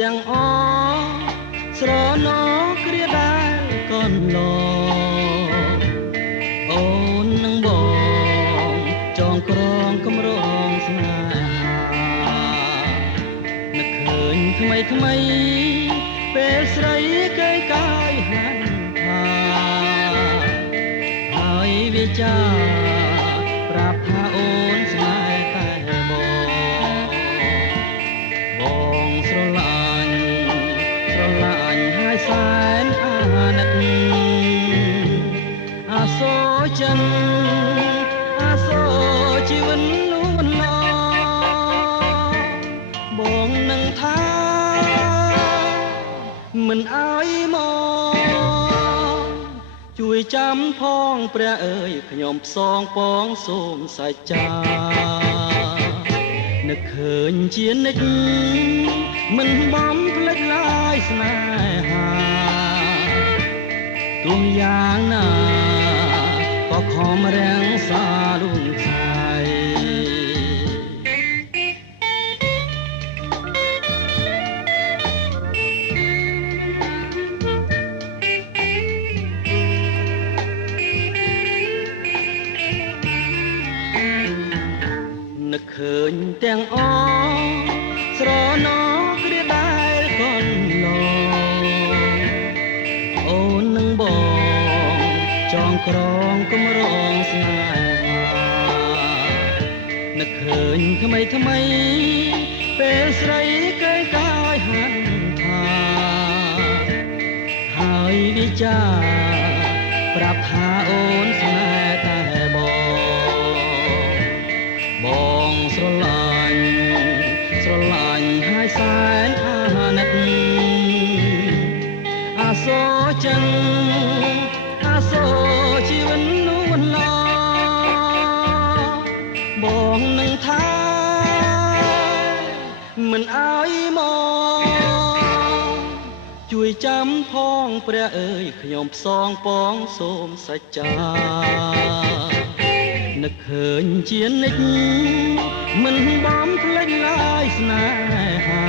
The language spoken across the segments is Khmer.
ទាំងអស្រណោគ្រាដែលកូនឡអូននឹងបងចងក្រងកម្រងស្នេហានឹកឃើញថ្មីថ្មីពេលស្រីគេកាយហាន់ថាហើយវាចាប្រាប់ថាអូនស្នេហ៍តែបងស្រឡាញ់ហើយសែនអាណិតអាសូរចិនអាសូរជីវិតលូនឡបងនឹងថាមិនអើយមកជួយចាំផងព្រះអើយខ្ញុំផ្សងពងសូមសច្ចានឹកឃើញជានិច្ចមិនបំភ្លេចឡើយស្នេហាទោះយ៉ាងណាក៏ខំរាំងសាលួងឆៃនឹកឃើញទាំងអស្រណោគ្រាដែលកូនឡអូននឹងបងចងក្រងកម្រងស្នេហានឹកឃើញថ្មីថ្មីពេលស្រីគេកាយហាន់ថាហើយវិចាប្រាប់ថាអូនស្នេហ៍តែបងស្រឡាញ់ហើយសែនអាណិតអាសូរចិនអាសូរជីវិតលូនឡបងនឹងថាមិនអើយមកជួយចាំផងព្រះអើយខ្ញុំផ្សងពងសូមសច្ចានឹកឃើញជានិច្ចមិនបំភ្លេចឡើយស្នេហា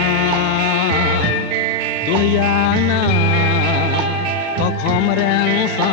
ទោះយ៉ាងណាក៏ខំរាំងសា